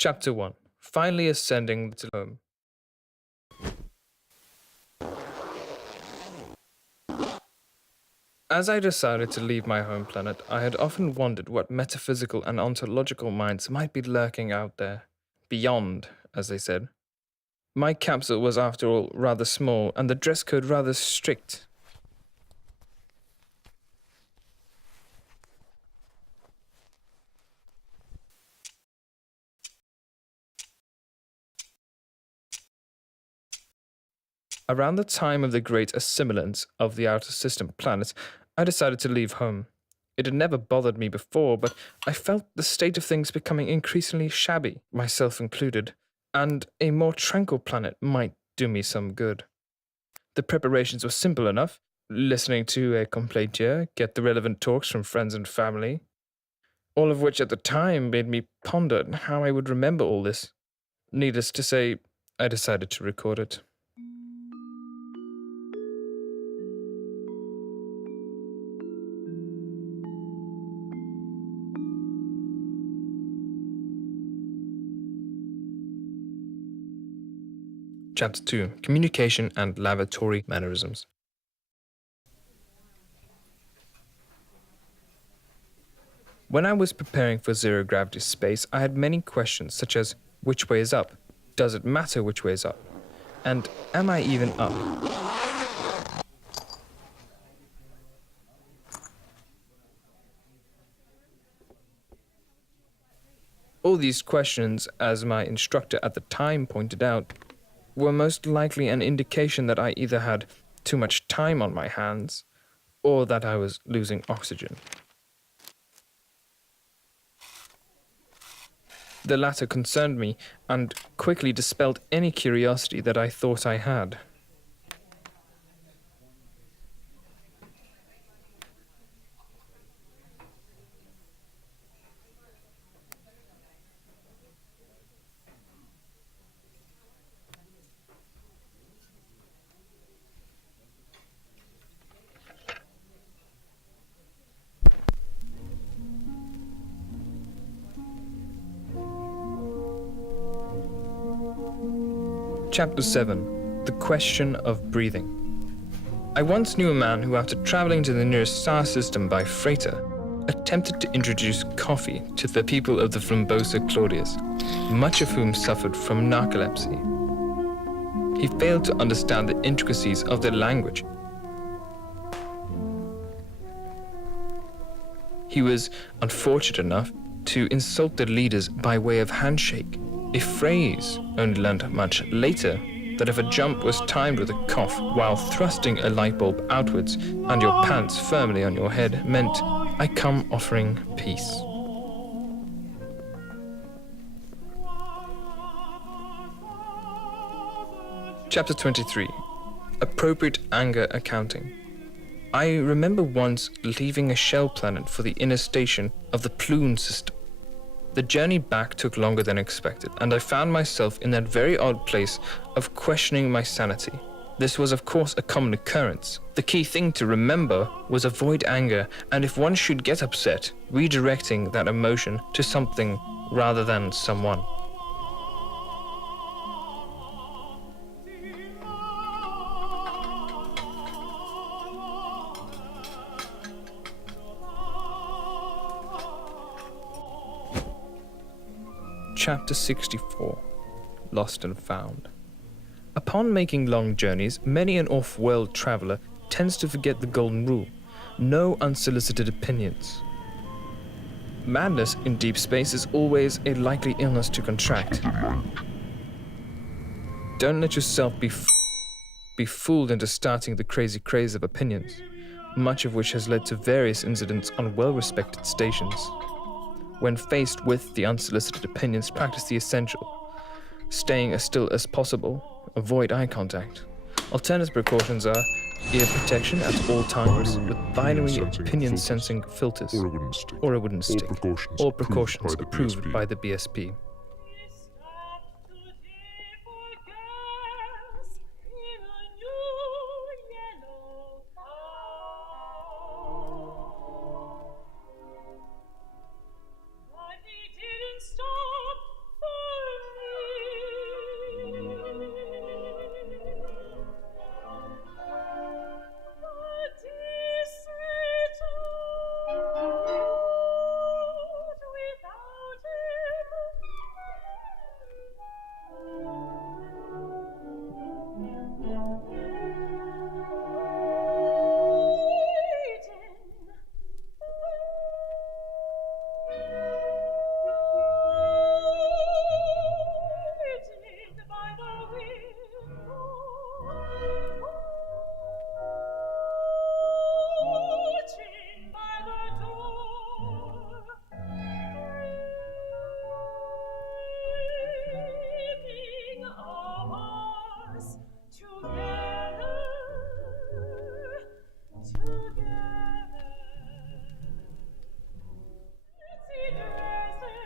Chapter 1. Finally ascending to home. As I decided to leave my home planet, I had often wondered what metaphysical and ontological minds might be lurking out there. Beyond, as they said. My capsule was, after all, rather small, and the dress code rather strict. Around the time of the great assimilance of the outer system planets, I decided to leave home. It had never bothered me before, but I felt the state of things becoming increasingly shabby, myself included, and a more tranquil planet might do me some good. The preparations were simple enough: listening to a complétier, get the relevant talks from friends and family, all of which at the time made me ponder how I would remember all this. Needless to say, I decided to record it. Chapter 2. Communication and lavatory mannerisms. When I was preparing for zero-gravity space, I had many questions such as, which way is up? Does it matter which way is up? And am I even up? All these questions, as my instructor at the time pointed out, were most likely an indication that I either had too much time on my hands or that I was losing oxygen. The latter concerned me and quickly dispelled any curiosity that I thought I had. Chapter 7. The Question of Breathing. I once knew a man who, after traveling to the nearest star system by freighter, attempted to introduce coffee to the people of the Flambabosa Claudius, much of whom suffered from narcolepsy. He failed to understand the intricacies of their language. He was unfortunate enough to insult their leaders by way of handshake, a phrase only learned much later, that if a jump was timed with a cough while thrusting a light bulb outwards and your pants firmly on your head meant, I come offering peace. Chapter 23. Appropriate Anger Accounting. I remember once leaving a shell planet for the inner station of the Plume system. The journey back took longer than expected, and I found myself in that very odd place of questioning my sanity. This was, of course, a common occurrence. The key thing to remember was avoid anger, and if one should get upset, redirecting that emotion to something rather than someone. Chapter 64. Lost and Found. Upon making long journeys, many an off-world traveler tends to forget the golden rule. No unsolicited opinions. Madness in deep space is always a likely illness to contract. Don't let yourself be fooled into starting the crazy craze of opinions, much of which has led to various incidents on well-respected stations. When faced with the unsolicited opinions, practice the essential. Staying as still as possible, avoid eye contact. Alternative precautions are ear protection at all times with binary opinion sensing filters or a wooden stick. All precautions approved by the BSP.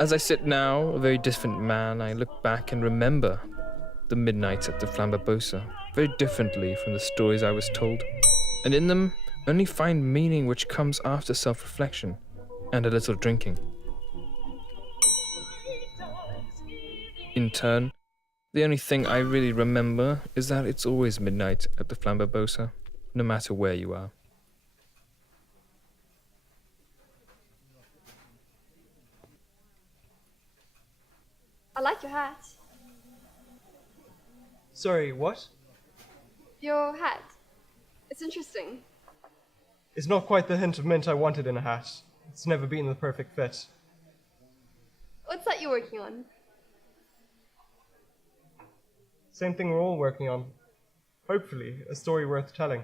As I sit now, a very different man, I look back and remember the midnights at the Flambabosa very differently from the stories I was told, and in them only find meaning which comes after self-reflection and a little drinking. In turn, the only thing I really remember is that it's always midnight at the Flambabosa, no matter where you are. I like your hat. Sorry, what? Your hat. It's interesting. It's not quite the hint of mint I wanted in a hat. It's never been the perfect fit. What's that you're working on? Same thing we're all working on. Hopefully, a story worth telling.